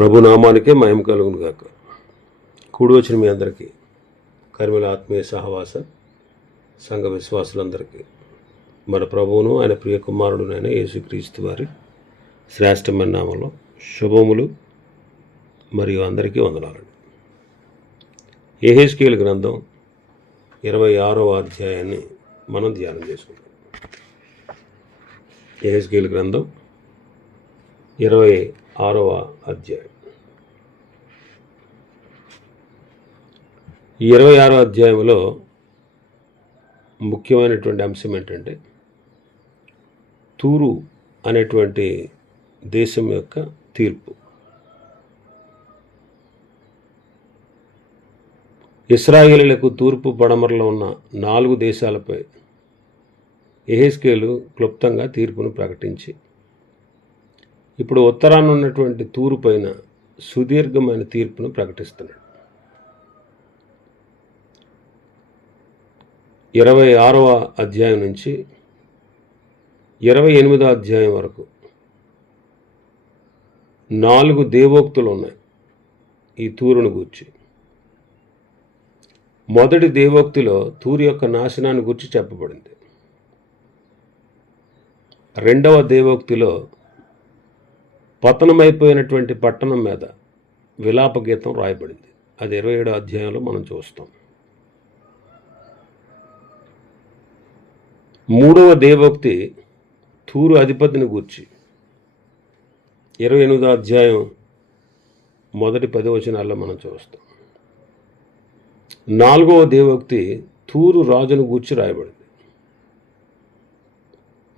ప్రభు నామానికే మహిమ కలుగును గాక. కూడి వచ్చిన మీ అందరికీ కర్మల ఆత్మీయ సహవాస సంఘ విశ్వాసులందరికీ మన ప్రభువును ఆయన ప్రియ కుమారుడునైన యేసుక్రీస్తు వారి శ్రేష్టమైన నామంలో శుభములు మరియు అందరికీ వందనాలండి. యెహెజ్కేలు గ్రంథం 26వ అధ్యాయాన్ని మనం ధ్యానం చేసుకుంటాం. యెహెజ్కేలు గ్రంథం 26వ అధ్యాయం. ఈ 26వ అధ్యాయంలో ముఖ్యమైనటువంటి అంశం ఏంటంటే తూరు అనేటువంటి దేశం యొక్క తీర్పు. ఇశ్రాయేలీయులకు తూర్పు పడమరలో ఉన్న 4 దేశాలపై యెహెజ్కేలు క్లుప్తంగా తీర్పును ప్రకటించి ఇప్పుడు ఉత్తరాన ఉన్నటువంటి తూరు పైన సుదీర్ఘమైన తీర్పును ప్రకటిస్తున్నాడు. 26వ అధ్యాయం నుంచి 28వ అధ్యాయం వరకు 4 దేవోక్తులు ఉన్నాయి ఈ తూరును గూర్చి. మొదటి దేవోక్తిలో తూరు యొక్క నాశనాన్ని గురించి చెప్పబడింది. రెండవ దేవోక్తిలో పతనమైపోయినటువంటి పట్టణం మీద విలాప గీతం రాయబడింది. అది 27వ అధ్యాయంలో మనం చూస్తాం. మూడవ దేవోక్తి తూరు అధిపతిని గూర్చి 28వ అధ్యాయం మొదటి 10 వచనాల్లో మనం చూస్తాం. 4వ దేవోక్తి తూరు రాజును గూర్చి రాయబడింది.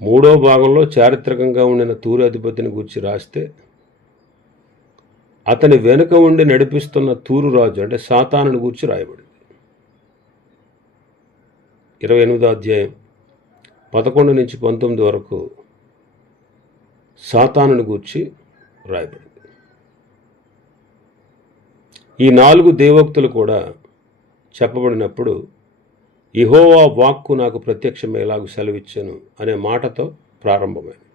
3వ భాగంలో చారిత్రకంగా ఉండిన తూరు అధిపతిని గూర్చి రాస్తే అతని వెనుక ఉండి నడిపిస్తున్న తూరు రాజు అంటే సాతానుని గూర్చి రాయబడింది. 28వ అధ్యాయం 11 నుంచి 19 వరకు సాతానుని గూర్చి రాయబడింది. ఈ 4 దేవోక్తులు కూడా చెప్పబడినప్పుడు యెహోవా వాక్కు నాకు ప్రత్యక్షమయ్యేలాగు సెలవిచ్చాను అనే మాటతో ప్రారంభమైంది.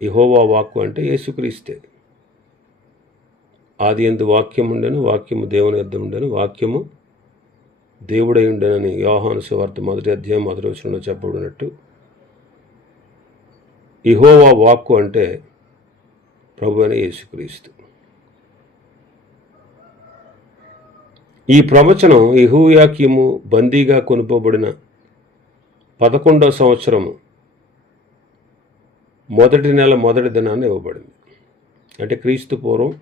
యెహోవా వాక్కు అంటే యేసుక్రీస్తే. ఆది యందు వాక్యం ఉండెను, వాక్యము దేవుని యొద్ద ఉండెను, వాక్యము దేవుడై ఉండెనని యోహాను సువార్త 1వ అధ్యాయం 1వ వచనంలో చెప్పబడినట్టు యెహోవా వాక్కు అంటే ప్రభు అయిన యేసుక్రీస్తు. ఈ ప్రవచనం యెహోయాకీము బందీగా కొనుపోబడిన 11వ సంవత్సరము మొదటి నెల మొదటి దినాన్ని ఇవ్వబడింది. అంటే క్రీస్తు పూర్వం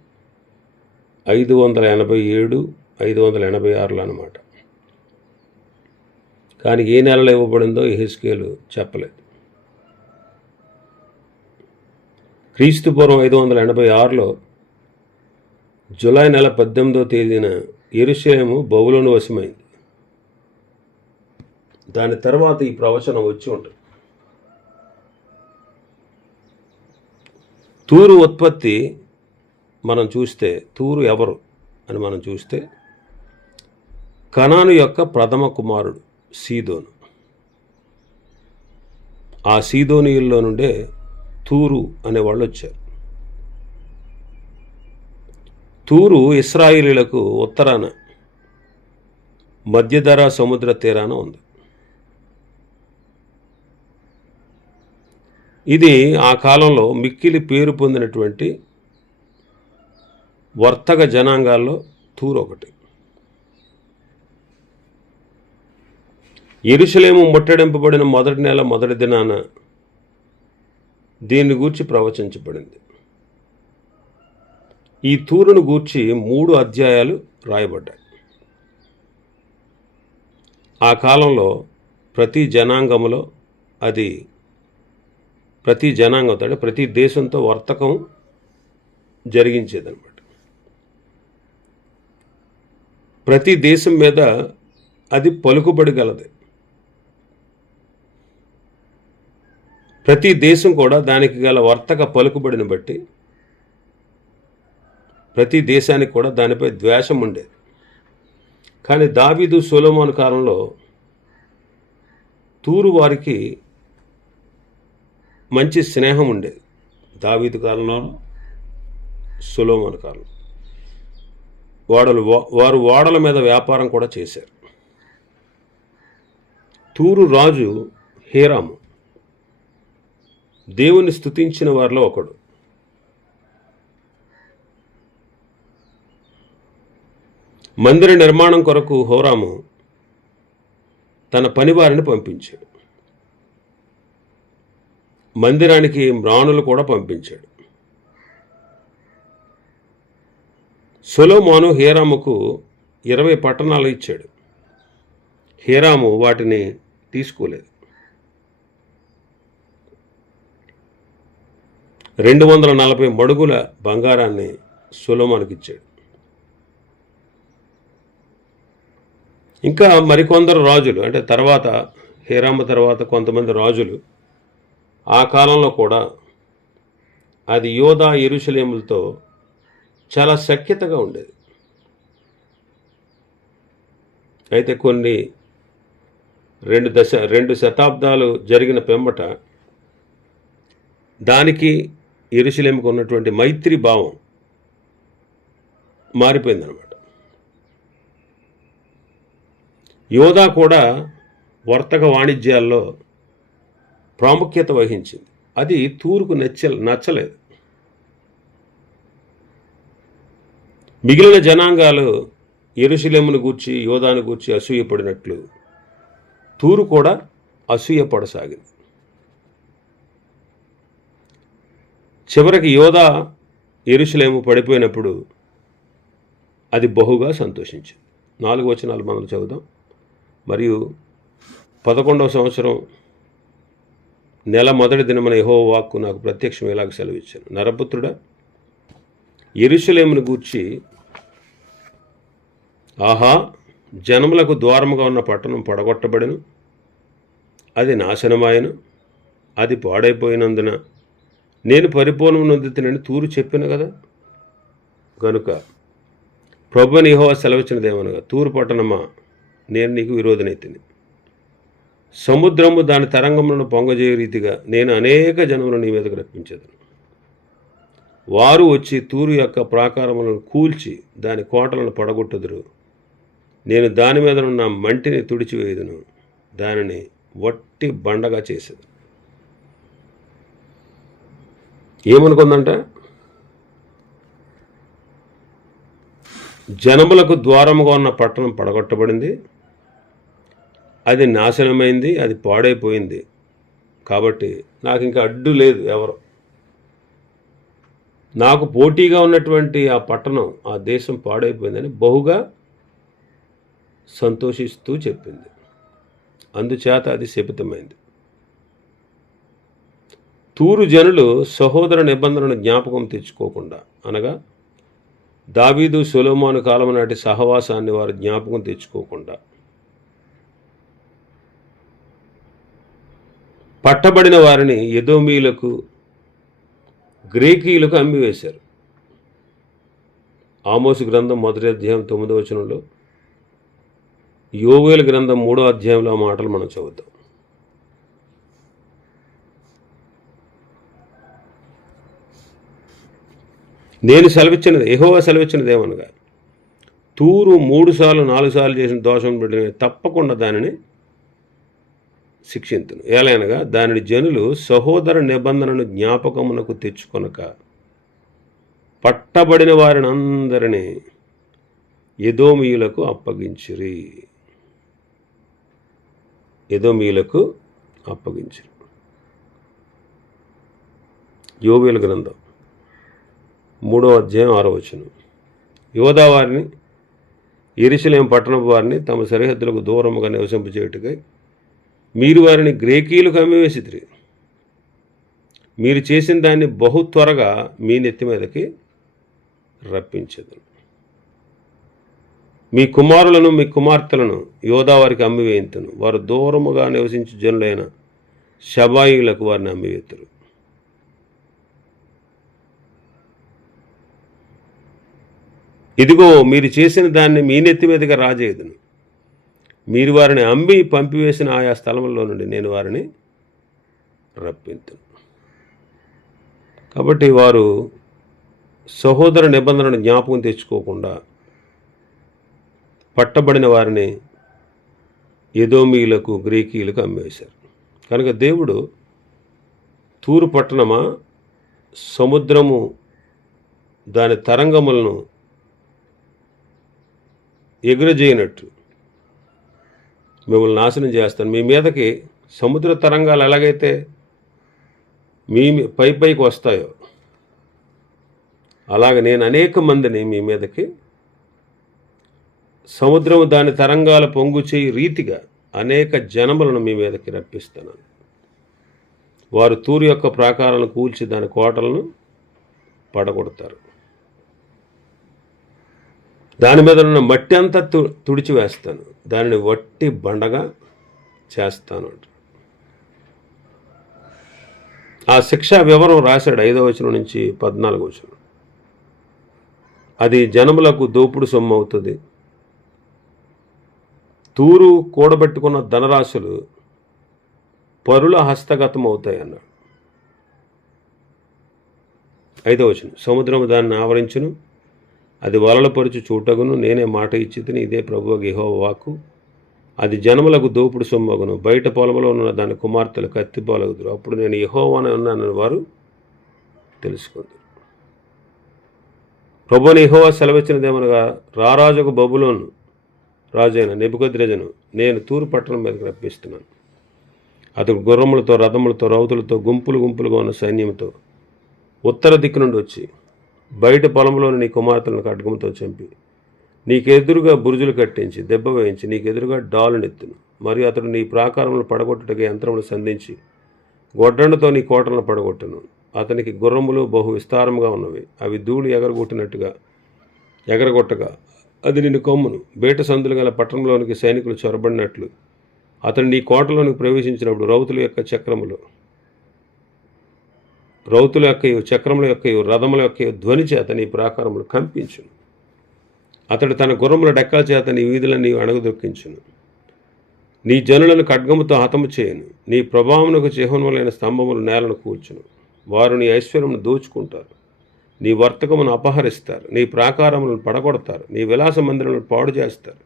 587 586 అన్నమాట. కానీ ఏ నెలలో ఇవ్వబడిందో యెహెజ్కేలు చెప్పలేదు. క్రీస్తు పూర్వం 586లో జూలై నెల 18వ తేదీన యెరూషలేము బబులోను వశమైంది. దాని తర్వాత ఈ ప్రవచనం వచ్చి ఉంటుంది. తూరు ఉత్పత్తి మనం చూస్తే తూరు ఎవరు అని మనం చూస్తే కనాను యొక్క ప్రథమ కుమారుడు సీదోను. ఆ సీదోనీయుల్లో నుండే తూరు అనేవాళ్ళు వచ్చారు. తూరు ఇశ్రాయేలీయులకు ఉత్తరాన మధ్యధరా సముద్ర తీరాన ఉంది. ఇది ఆ కాలంలో మిక్కిలి పేరు పొందినటువంటి వర్తక జనాంగాల్లో తూరు ఒకటి. యెరూషలేము ముట్టడింపబడిన మొదటి నెల మొదటి దినాన దీన్ని గూర్చి ప్రవచించబడింది. ఈ తూరును గూర్చి 3 అధ్యాయాలు రాయబడ్డాయి. ఆ కాలంలో ప్రతి జనాంగంలో ప్రతి దేశంతో వర్తకం జరిగించేదన్నమాట. ప్రతి దేశం మీద అది పలుకుబడి గలది. ప్రతి దేశం కూడా దానికి గల వర్తక పలుకుబడిని బట్టి ప్రతి దేశానికి కూడా దానిపై ద్వేషం ఉండేది. కానీ దావీదు సొలొమోను కాలంలో తూరు వారికి మంచి స్నేహం ఉండేది. దావీదు కాలంలో సొలొమోను కాలం. వారు ఓడల మీద వ్యాపారం కూడా చేశారు. తూరు రాజు హీరాము దేవుని స్తుతించిన వారిలో ఒకడు. మందిర నిర్మాణం కొరకు హోరాము తన పనివారిని పంపించాడు. మందిరానికి మ్రాణులు కూడా పంపించాడు. సొలొమోను హీరాముకు 20 పట్టణాలు ఇచ్చాడు. హీరాము వాటిని తీసుకోలేదు. 240 మడుగుల బంగారాన్ని సొలొమోనుకి ఇచ్చాడు. ఇంకా మరికొందరు రాజులు, అంటే తర్వాత హీరాము తర్వాత కొంతమంది రాజులు ఆ కాలంలో కూడా అది యోధా యెరూషలేములతో చాలా సఖ్యతగా ఉండేది. అయితే కొన్ని 2 శతాబ్దాలు జరిగిన పిమ్మట దానికి యెరూషలేముకు ఉన్నటువంటి మైత్రి భావం మారిపోయిందనమాట. యోధా కూడా వర్తక వాణిజ్యాల్లో ప్రాముఖ్యత వహించింది. అది తూరుకు నచ్చలేదు. మిగిలిన జనాంగాలు యెరూషలేమును గూర్చి యోధాను గూర్చి అసూయపడినట్లు తూరు కూడా అసూయపడసాగింది. చివరికి యోధా యెరూషలేము పడిపోయినప్పుడు అది బహుగా సంతోషించింది. 4 వచనాలు మనం చదువుదాం. మరియు 11వ సంవత్సరం నెల మొదటి దినమున యెహోవా వాక్కు నాకు ప్రత్యక్షం ఇలాగ సెలవిచ్చాను. నరపుత్రుడా, యెరూషలేమును గూర్చి ఆహా, జనములకు ద్వారముగా ఉన్న పట్టణం పడగొట్టబడెను, అది నాశనమాయను, అది పాడైపోయినందున నేను పరిపూర్ణం నొందుతునని తూరు చెప్పిన కదా. కనుక ప్రభువైన యెహోవా సెలవిచ్చినదేమనగా, తూరు పట్టణమా, నేను నీకు విరోధనైతిని. సముద్రము దాని తరంగములను పొంగజేయ రీతిగా నేను అనేక జనములను నీ మీదకు రప్పించేదను. వారు వచ్చి తూరు యొక్క ప్రాకారములను కూల్చి దాని కోటలను పడగొట్టుదురు. నేను దాని మీద ఉన్న మంటిని తుడిచివేయుదును, దానిని వట్టి బండగా చేసేది. ఏమనుకుందంట? జనములకు ద్వారముగా ఉన్న పట్టణం పడగొట్టబడింది, అది నాశనమైంది, అది పాడైపోయింది. కాబట్టి నాకు ఇంకా అడ్డు లేదు ఎవరు. నాకు పోటీగా ఉన్నటువంటి ఆ పట్టణం, ఆ దేశం పాడైపోయిందని బహుగా సంతోషిస్తూ చెప్పింది. అందుచేత అది శపితమైంది. తూరు జనులు సహోదర నిబంధనను జ్ఞాపకం తెచ్చుకోకుండా, అనగా దావీదు సొలొమోను కాలం నాటి సహవాసాన్ని వారు జ్ఞాపకం తెచ్చుకోకుండా పట్టబడిన వారిని ఎదోమీయులకు, గ్రీకీయులకు అమ్మివేశారు. ఆమోసు గ్రంథం 1వ అధ్యాయం 9వ వచనంలో, యోవేలు గ్రంథం 3వ అధ్యాయంలో ఆ మాటలు మనం చదువుతాం. నేను సెలవిచ్చినది, యెహోవా సెలవిచ్చినది ఏమనగా, తూరు 3 సార్లు 4 సార్లు చేసిన దోషం బిడ్డని తప్పకుండా దానిని శిక్షింతును. ఏలైనగా దానిని జనులు సహోదర నిబంధనను జ్ఞాపకమునకు తెచ్చుకొనక పట్టబడిన వారిని అందరినీ ఎదోమీయులకు అప్పగించిరి. ఎదోమీయులకు అప్పగించిరి. యోవేలు గ్రంథం 3వ అధ్యాయం 6వ వచనం, యోధా వారిని, యెరూషలేము పట్టణపు వారిని తమ సరిహద్దులకు దూరముగా నివసింపచేయుటకై మీరు వారిని గ్రీకీయులకు అమ్మివేసిరి. మీరు చేసిన దాన్ని బహు త్వరగా మీ నెత్తి మీదకి రప్పించదు. మీ కుమారులను మీ కుమార్తెలను యోధా వారికి అమ్మివేయింతును. వారు దూరముగా నివసించు జనులైన షబాయిలకు వారిని అమ్మివేతురు. ఇదిగో, మీరు చేసిన దాన్ని మీ నెత్తి మీదగా రాజేయుదును. మీరు వారిని అమ్మి పంపివేసిన ఆయా స్థలంలో నుండి నేను వారిని రప్పింతును. కాబట్టి వారు సహోదర నిబంధనను జ్ఞాపకం తెచ్చుకోకుండా పట్టబడిన వారిని ఎదోమీయులకు, గ్రీకీయులకు అమ్మేశారు. కనుక దేవుడు తూరు పట్టణమా, సముద్రము దాని తరంగములను ఎగురజేయనట్టు మిమ్మల్ని నాశనం చేస్తాను. మీ మీదకి సముద్ర తరంగాలు ఎలాగైతే మీ పైకి వస్తాయో అలాగే నేను అనేక మందిని మీ మీదకి సముద్రము దాని తరంగాల పొంగు చేయి రీతిగా అనేక జనములను మీ మీదకి రప్పిస్తున్నాను. వారు తూరు యొక్క ప్రాకారాలను కూల్చి దాని కోటలను పడగొడతారు. దాని మీద ఉన్న మట్టి అంతా తుడిచివేస్తాను, దానిని వట్టి బండగా చేస్తాను అంట. ఆ శిక్షా వివరం రాశాడు 5వ వచనం నుంచి 14వ వచనం. అది జనములకు దోపుడు సొమ్ము అవుతుంది. తూరు కూడబెట్టుకున్న ధనరాశులు పరుల హస్తగతం అవుతాయి అన్నాడు. 5వ వచనం. సముద్రము దాన్ని ఆవరించును, అది వలలపరుచు చూటగును, నేనే మాట ఇచ్చితిని, ఇదే ప్రభువు యెహోవా వాక్కు. అది జనములకు దోపుడు సొమ్మగును, బయట పొలంలో ఉన్న దాని కుమార్తెలు కత్తిపాలగుదురు. అప్పుడు నేను యెహోవానే ఉన్నానని వారు తెలుసుకుంది. ప్రభువుని యెహోవా సెలవిచ్చినదేమనగా, రారాజుకు బబులోను రాజైన నెబుకద్రెజను నేను తూరు పట్టణం మీదకి రప్పిస్తున్నాను. అతడు గుర్రములతో, రథములతో, రౌతులతో, గుంపులు గుంపులుగా ఉన్న సైన్యంతో ఉత్తర దిక్కు నుండి వచ్చి బయట పొలంలోని నీ కుమార్తెలను ఖడ్గముతో చంపి నీకెదురుగా బురుజులు కట్టించి దెబ్బ వేయించి నీకెదురుగా డాలునెత్తును. మరియు అతడు నీ ప్రాకారములను పడగొట్టుటకు యంత్రములు సంధించి గొడ్డండతో నీ కోటలను పడగొట్టును. అతనికి గుర్రములు బహు విస్తారముగా ఉన్నవి, అవి ధూళి ఎగరగొట్టగా అది నిన్ను కొమ్మును. బయట సందులు గల పట్టణంలోనికి సైనికులు చొరబడినట్లు అతను నీ కోటలోనికి ప్రవేశించినప్పుడు రౌతుల యొక్క చక్రముల యొక్క రథముల యొక్క ధ్వని చేత నీ ప్రాకారములు కంపించును. అతడు తన గుర్రముల డెక్కల చేత నీ వీధులను అణగదొక్కించును. నీ జనులను ఖడ్గముతో హతము చేయను. నీ ప్రభావమునకు చిహ్నములైన స్తంభములు నేలను కూల్చును. వారు నీ ఐశ్వర్యమును దోచుకుంటారు, నీ వర్తకమును అపహరిస్తారు, నీ ప్రాకారములను పడగొడతారు, నీ విలాస మందిరములను పాడు చేస్తారు,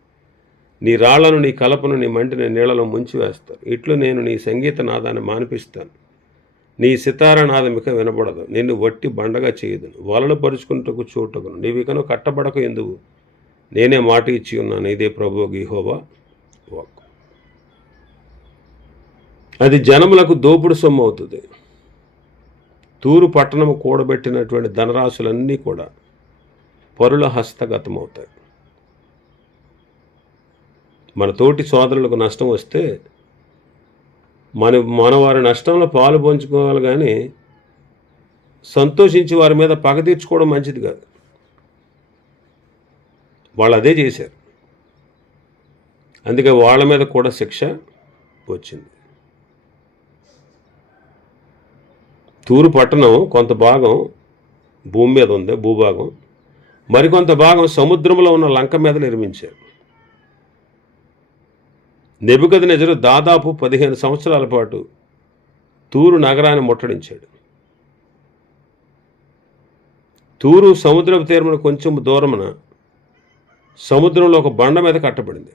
నీ రాళ్లను, నీ కలపను, నీ మంటిని నీళ్లలో ముంచివేస్తారు. ఇట్లు నేను నీ సంగీత నాదాన్ని మానిపిస్తాను, నీ సితార నాదం ఇక వినబడదు. నిన్ను వట్టి బండగా చేయదును, వలలు పరుచుకుంటకు చూటకును. నీవికను కట్టబడక ఎందుకు, నేనే మాట ఇచ్చి ఉన్నాను, ఇదే ప్రభువు యెహోవా వాక్కు. అది జనములకు దోపుడు సొమ్ము అవుతుంది. తూరు పట్టణము కూడబెట్టినటువంటి ధనరాశులన్నీ కూడా పరుల హస్తగతం అవుతాయి. మన తోటి సోదరులకు నష్టం వస్తే మన వారి నష్టంలో పాలు పంచుకోవాలి, కానీ సంతోషించి వారి మీద పగ తీర్చుకోవడం మంచిది కాదు. వాళ్ళు అదే చేశారు, అందుకే వాళ్ళ మీద కూడా శిక్ష వచ్చింది. తూరు పట్టణం కొంత భాగం భూమి మీద ఉంది, భూభాగం. మరికొంత భాగం సముద్రంలో ఉన్న లంక మీద నిర్మించారు. నెబుకద్నెజరు దాదాపు 15 సంవత్సరాల పాటు తూరు నగరాన్ని ముట్టడించాడు. తూరు సముద్రపు తీరమున కొంచెం దూరమున సముద్రంలో ఒక బండ మీద కట్టబడింది.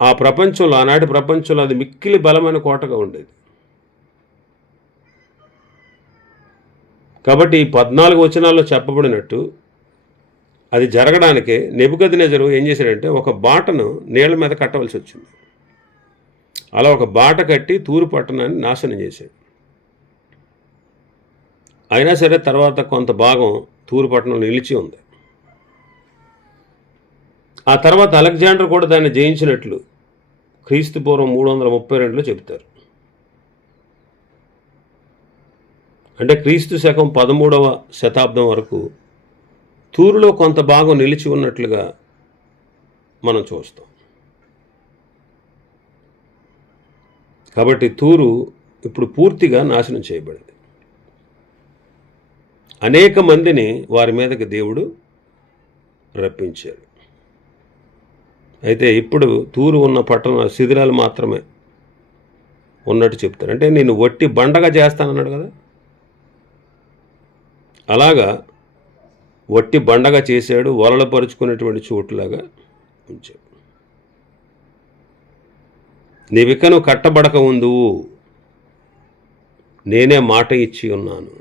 ఆనాటి ప్రపంచంలో అది మిక్కిలి బలమైన కోటగా ఉండేది. కాబట్టి ఈ 14 వచనాల్లో చెప్పబడినట్టు అది జరగడానికి నెబుకద్నెజరు ఏం చేశాడంటే ఒక బాటను నీళ్ల మీద కట్టవలసి వచ్చింది. అలా ఒక బాట కట్టి తూరు పట్టణాన్ని నాశనం చేశాడు. అయినా సరే తర్వాత కొంత భాగం తూరు పట్టణంలో నిలిచి ఉంది. ఆ తర్వాత అలెగ్జాండర్ కూడా దాన్ని జయించినట్లు క్రీస్తు పూర్వం 332లో చెబుతారు. అంటే క్రీస్తు శకం 13వ శతాబ్దం వరకు తూరులో కొంత భాగం నిలిచి ఉన్నట్లుగా మనం చూస్తాం. కాబట్టి తూరు ఇప్పుడు పూర్తిగా నాశనం చేయబడింది. అనేక మందిని వారి మీదకి దేవుడు రప్పించాడు. అయితే ఇప్పుడు తూరు ఉన్న పట్టణ శిథిలాలు మాత్రమే ఉన్నట్టు చెప్తారు. అంటే నేను వట్టి బండగా చేస్తానన్నాడు కదా, అలాగా వట్టి బండగా చేశాడు, వలలు పరుచుకునేటువంటి చోటులాగా ఉంచాడు. నీవికను కట్టబడక ఉందువు, నేనే మాట ఇచ్చి ఉన్నాను,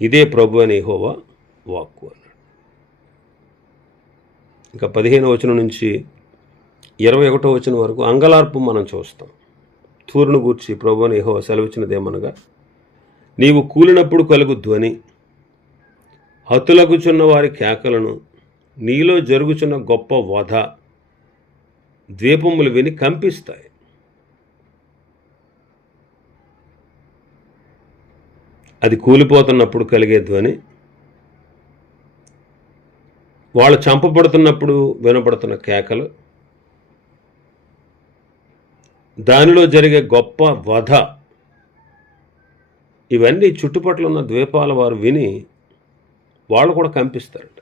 ఇదే ప్రభు అని యెహోవా వాక్కు అన్నాడు. ఇంకా 15వ వచనం నుంచి 21వ వచనం వరకు అంగలార్పు మనం చూస్తాం. తూరును గూర్చి ప్రభు అని యెహోవా సెలవిచ్చినదేమనగా, నీవు కూలినప్పుడు కలుగు ధ్వని, హతులగుచున్న వారి కేకలను, నీలో జరుగుచున్న గొప్ప వధ ద్వీపములు విని కంపిస్తాయి. అది కూలిపోతున్నప్పుడు కలిగే ధ్వని, వాళ్ళు చంపబడుతున్నప్పుడు వినపడుతున్న కేకలు, దానిలో జరిగే గొప్ప వధ, ఇవన్నీ చుట్టుపక్కల ఉన్న ద్వీపాల వారు విని వాళ్ళు కూడా కంపిస్తారట.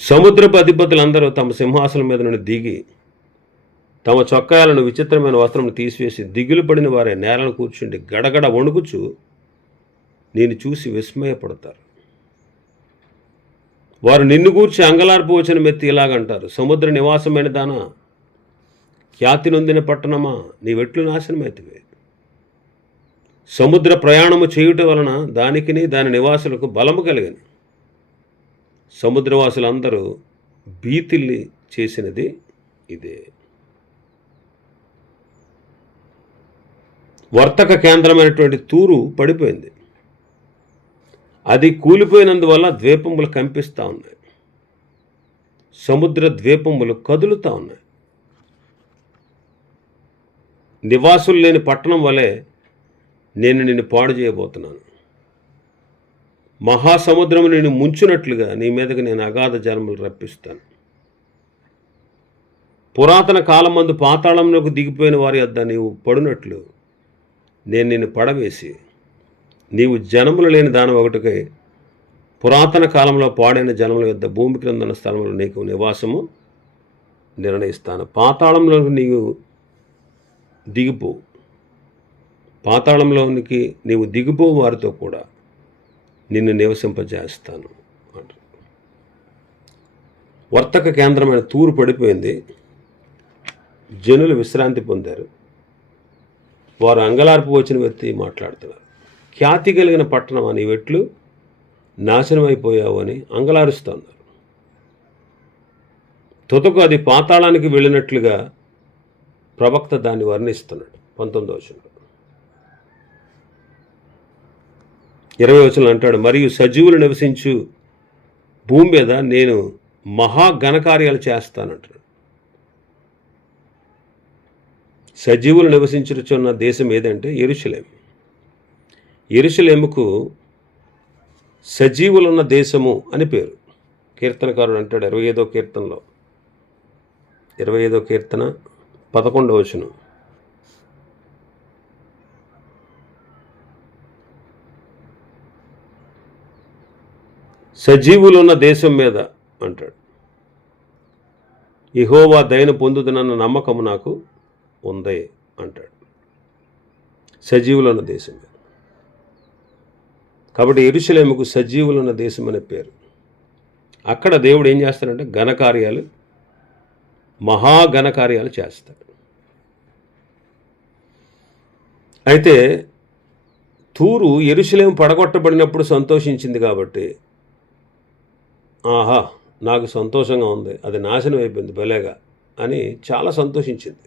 సముద్రపు అధిపతులందరూ తమ సింహాసనం మీద నుండి దిగి తమ చొక్కాలను విచిత్రమైన వస్త్రం తీసివేసి దిగులు పడిన వారే నేలను కూర్చుండి గడగడ వణుకుచు నేను చూసి విస్మయపడతారు. వారు నిన్ను గూర్చి అంగలార్పు వచనం ఎత్తి ఇలాగంటారు, సముద్ర నివాసమైన దానా, ఖ్యాతి నొందిన పట్టణమా, నీవెట్లు నాశనమైతివే. సముద్ర ప్రయాణము చేయుట వలన దానికిని దాని నివాసులకు బలము కలిగను. సముద్రవాసులందరూ భీతిల్లి చేసినది ఇదే. వర్తక కేంద్రమైనటువంటి తూరు పడిపోయింది. అది కూలిపోయినందువల్ల ద్వీపములు కంపిస్తూ ఉన్నాయి. సముద్ర ద్వీపములు కదులుతూ ఉన్నాయి. నివాసులు లేని పట్టణం వలె నేను నిన్ను పాడు చేయబోతున్నాను. మహాసముద్రము నేను ముంచునట్లుగా నీ మీదకి నేను అగాధ జలములు రప్పిస్తాను. పురాతన కాలమందు పాతాళంలోకి దిగిపోయిన వారి వద్ద నీవు పడునట్లు నేను నిన్ను పడవేసి, నీవు జనములు లేని దాని ఒకటికై పురాతన కాలంలో పాడైన జనముల యొద్ద భూమి క్రిందన్న స్థలంలో నీకు నివాసము నిర్ణయిస్తాను. పాతాళంలోకి నీవు దిగిపో, పాతాళంలోనికి నీవు దిగిపో వారితో కూడా నిన్ను నివసింపజేస్తాను అంట. వర్తక కేంద్రమైన తూరు పడిపోయింది. జనులు విశ్రాంతి పొందారు. వారు అంగలార్పు వచ్చిన వ్యక్తి మాట్లాడుతున్నారు. ఖ్యాతి కలిగిన పట్టణం అని వెట్లు నాశనం అయిపోయావు అని అంగలారుస్తున్నారు. తుదకు అది పాతాళానికి వెళ్ళినట్లుగా ప్రవక్త దాన్ని వర్ణిస్తున్నాడు. 19వ వచనంలో 20వ వచనంలో అంటాడు, మరియు సజీవులు నివసించు భూమి మీద నేను మహా ఘనకార్యాలు చేస్తానంటాడు. సజీవులు నివసించుచున్న దేశం ఏదంటే యెరూషలేము. యెరూషలేముకు సజీవులున్న దేశము అని పేరు. కీర్తనకారుడు అంటాడు 25వ కీర్తనలో, 25వ కీర్తన 11వ వచనం, సజీవులున్న దేశం మీద అంటాడు, యెహోవా దయను పొందుతున్న నమ్మకము నాకు ఉందే అంటాడు. సజీవులున్న దేశం మీద. కాబట్టి యెరూషలేముకు సజీవులున్న దేశం అనే పేరు. అక్కడ దేవుడు ఏం చేస్తాడంటే ఘనకార్యాలు, మహాఘనకార్యాలు చేస్తాడు. అయితే తూరు యెరూషలేము పడగొట్టబడినప్పుడు సంతోషించింది కాబట్టి, ఆహా నాకు సంతోషంగా ఉంది, అది నాశనం అయిపోయింది భలేగా అని చాలా సంతోషించింది.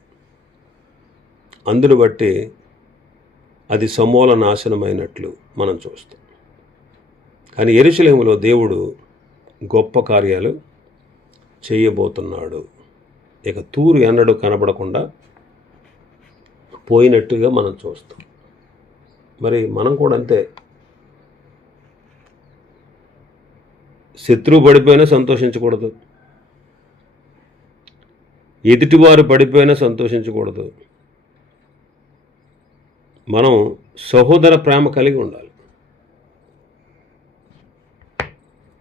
అందును బట్టి అది సమూల నాశనమైనట్లు మనం చూస్తాం. కానీ యెరూషలేములో దేవుడు గొప్ప కార్యాలు చేయబోతున్నాడు. ఇక తూరు ఎన్నడూ కనబడకుండా పోయినట్టుగా మనం చూస్తాం. మరి మనం కూడా అంతే. శత్రువు పడిపోయినా సంతోషించకూడదు, ఎదుటివారు పడిపోయినా సంతోషించకూడదు. మనం సహోదర ప్రేమ కలిగి ఉండాలి.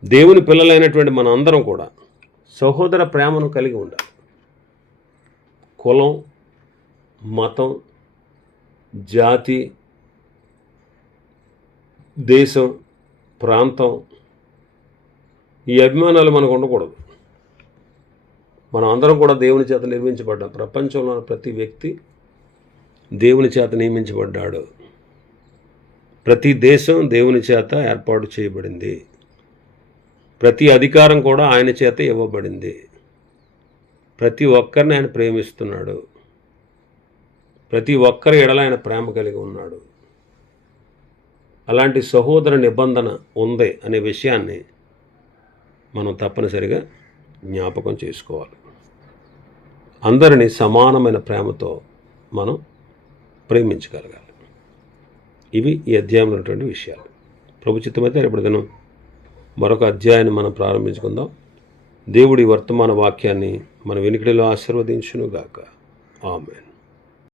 దేవుని పిల్లలైనటువంటి మన అందరం కూడా సహోదర ప్రేమను కలిగి ఉండాలి. కులం, మతం, జాతి, దేశం, ప్రాంతం, ఈ అభిమానాలు మనకు ఉండకూడదు. మనం అందరం కూడా దేవుని చేత నిర్మించబడ్డాం. ప్రపంచంలో ఉన్న ప్రతి వ్యక్తి దేవుని చేత నియమించబడ్డాడు. ప్రతి దేశం దేవుని చేత ఏర్పాటు చేయబడింది. ప్రతి అధికారం కూడా ఆయన చేత ఇవ్వబడింది. ప్రతి ఒక్కరిని ఆయన ప్రేమిస్తున్నాడు. ప్రతి ఒక్కరి ఎడల ఆయన ప్రేమ కలిగి ఉన్నాడు. అలాంటి సహోదర నిబంధన ఉంది అనే విషయాన్ని మనం తప్పనిసరిగా జ్ఞాపకం చేసుకోవాలి. అందరినీ సమానమైన ప్రేమతో మనం ప్రేమించగలగాలి. ఇవి ఈ అధ్యాయంలో ఉన్నటువంటి విషయాలు. ప్రభు చిత్తమైతే రేపటి దినం మరొక అధ్యాయాన్ని మనం ప్రారంభించుకుందాం. దేవుడి వర్తమాన వాక్యాన్ని మన వెనుకడిలో ఆశీర్వదించునుగాక. ఆమేన్.